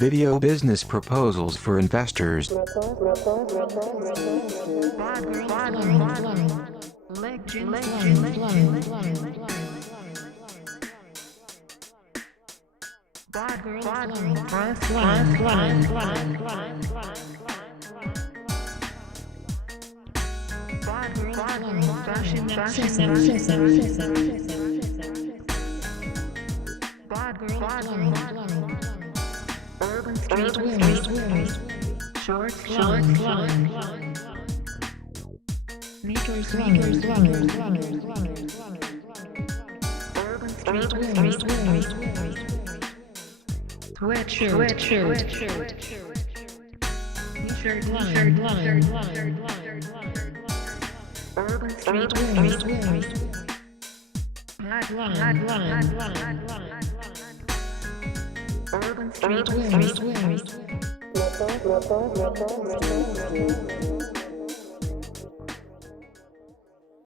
Video business proposals for investors. Urban streetwear, short slang, sneakers, urban streetwear, sweatshirt, t-shirt, urban streetwear, urban streetwear.